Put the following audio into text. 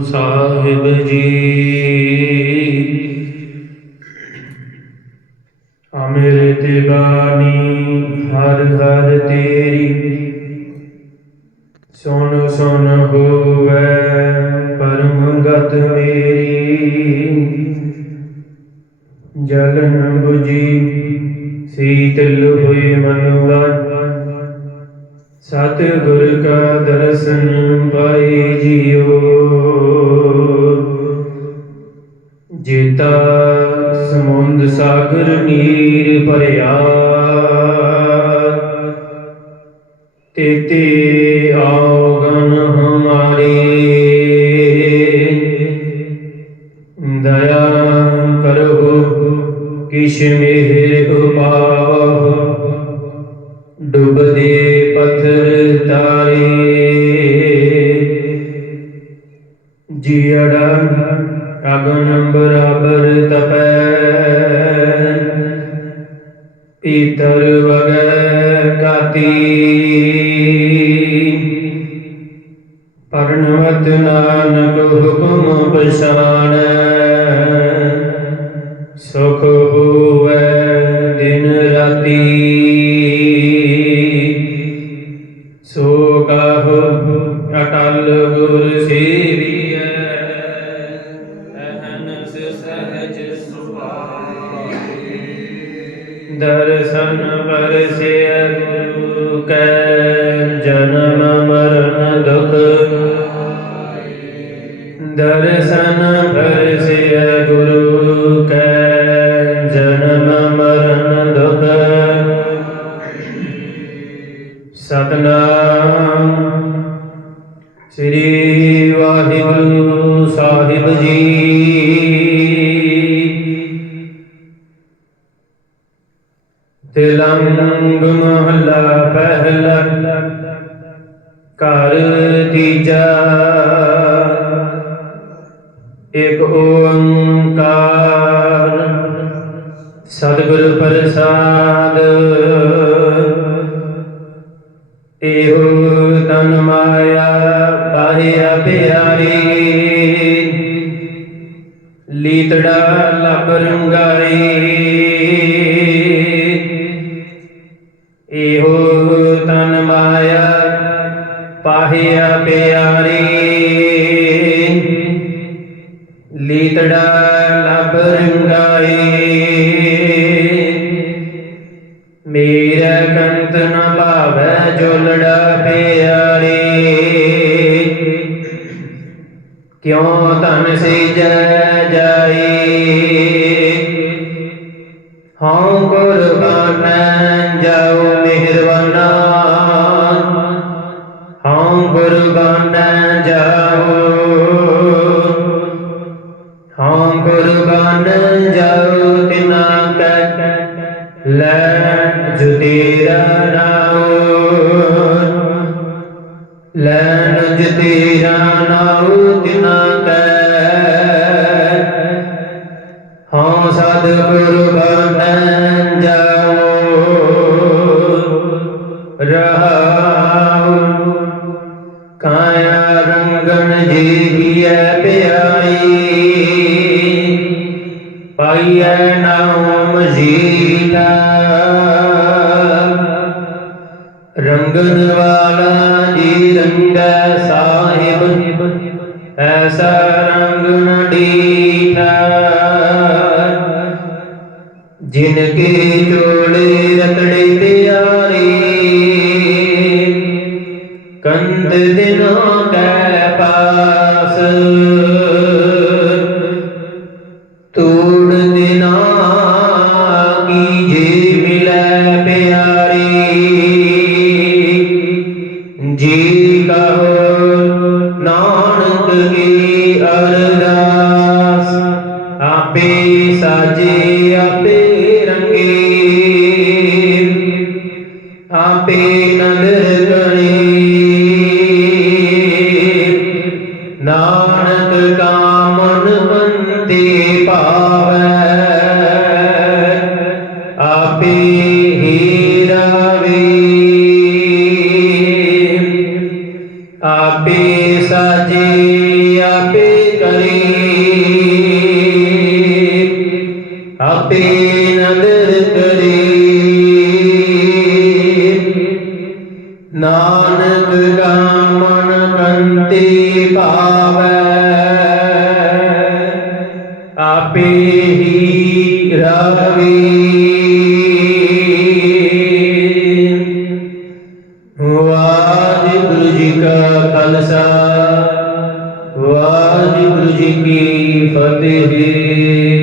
ਸਾਹਿਬ ਜੀ। ਅਮਿਰਤ ਬਾਣੀ, ਹਰ ਹਰ ਤੇਰੀ। ਸੁਨ ਸੁਨ ਹੋਵੇ ਪਰਮ ਗਤ ਮੇਰੀ। ਜਲਨ 부ਜੀ ਸੀਤਲ ਹੋਏ ਮਨਵਾ ਸਤ ਗੁਰ ਕਾ ਦਰਸ਼ਨ ਪਾਈ ਜੀਓ। ਜੇਤਾ ਸਮੁੰਦ ਸਾਗਰ ਨੀਰ ਭਰਿਆ। ਤੇਤੇ ਆਗਨ ਹਮਾਰੇ। ਦਇਆ ਕਰੋ ਕਿਛ ਮਿਹਰ ਉਪਾਵ ਡੁੱਬਦੇ ਪੱਥਰ ਤਾਰੇ। ਜੀੜਾ ਅਗਨ ਬਰਾਬਰ ਤਪੈ। ਪੀਤਰ ਵਗੈ ਕਾਤੀ। ਪਰਣਵਤ ਨਾਨਕ ਹੁਕਮ ਪਛਾਣੈ ਸੁਖ ਹੋਵੈ ਦਿਨ ਰਾਤੀ। ਦਰਸ਼ਨ ਪਰਸਿਐ ਗੁਰੂ ਕੈ, ਜਨਮ ਮਰਨ ਦੁਖ। ਦਰਸ਼ਨ ਪਰਸਿਐ ਗੁਰੂ ਕੈ, ਜਨਮ ਮਰਨ ਦੁਖ। ਸਤਨਾਮ ਸ੍ਰੀ ਵਾਹਿਗੁਰੂ ਸਾਹਿਬ ਜੀ। ਤਿਲੰਗ ਮਹਲਾ ਪਹਿਲਾ ਘਰ ਤੀਜਾ ਇਕ ਓੰਕਾਰ ਸਤਿਗੁਰ ਪ੍ਰਸਾਦ। ਇਹੋ ਤਨ ਮਾਇਆ ਪਾਹਿਆ ਪਿਆਰੀ। ਲੀਤੜਾ ਲਬ ਰੰਗਾਈ। ਇਹੋ ਤਨ ਮਾਇਆ ਪਾਹਿਆ ਪਿਆਰੀ ਲੀਤੜਾ ਲਬ ਰੰਗਾਈ ਮੇਰਾ ਕੰਤ ਨ ਭਾਵੈ ਜੋਲੜਾ ਪਿਆਰੀ ਕਿਉ ਤਨ ਸਿਜੈ ਜਾਈ ਹਉ ਕੁਰਬਾਨ ਜਾਉ। ਲੈਣ ਜਤੇਰਾ ਨਾਉ ਤਿਨਾ ਕੈ। ਹਉ ਸਦ ਕੁਰਬਾਨ ਜਾਉ। ਰਹਾਉ। ਕਾਇਆ ਰੰਗਣ ਜੀਵੀਐ ਪਿਆਈ। ਪਾਈਐ ਨਾਮ ਜੀਲਾ ਰੰਗਨ ਵਾਲਾ ਜੀ ਰੰਗੈ ਸਾਹਿਬ ਐਸਾ ਰੰਗ ਨ ਡੀਠਾ ਜਿਨ ਕੇ ਚੋਲੇ ਰਤੜੇ ਪਿਆਰੇ ਕੰਦ ਦਿਨੋਂ ਕੈ ਪਾਸ ਤੂੜ ਦਿਨਾ ਕੀ ਜੇ ਮਿਲੈ ਆਪੇ ਸਾਜੇ ਆਪੇ ਰੰਗੇ। ਆਪੇ ਨਦਰ ਗਣੇ ਨਾਨਕ ਕਾ ਆਪੇ ਨਦਰ ਕਰੇ। ਨਾਨਕ ਕਾ ਮਨ ਭਾਵੈ ਆਪੇ ਹੀ ਰਵੀ। ਵਾਹਿਗੁਰੂ ਜੀ ਕਾ ਖਾਲਸਾ, ਵਾਹਿਗੁਰੂ ਜੀ ਕੀ ਫਤਿਹ।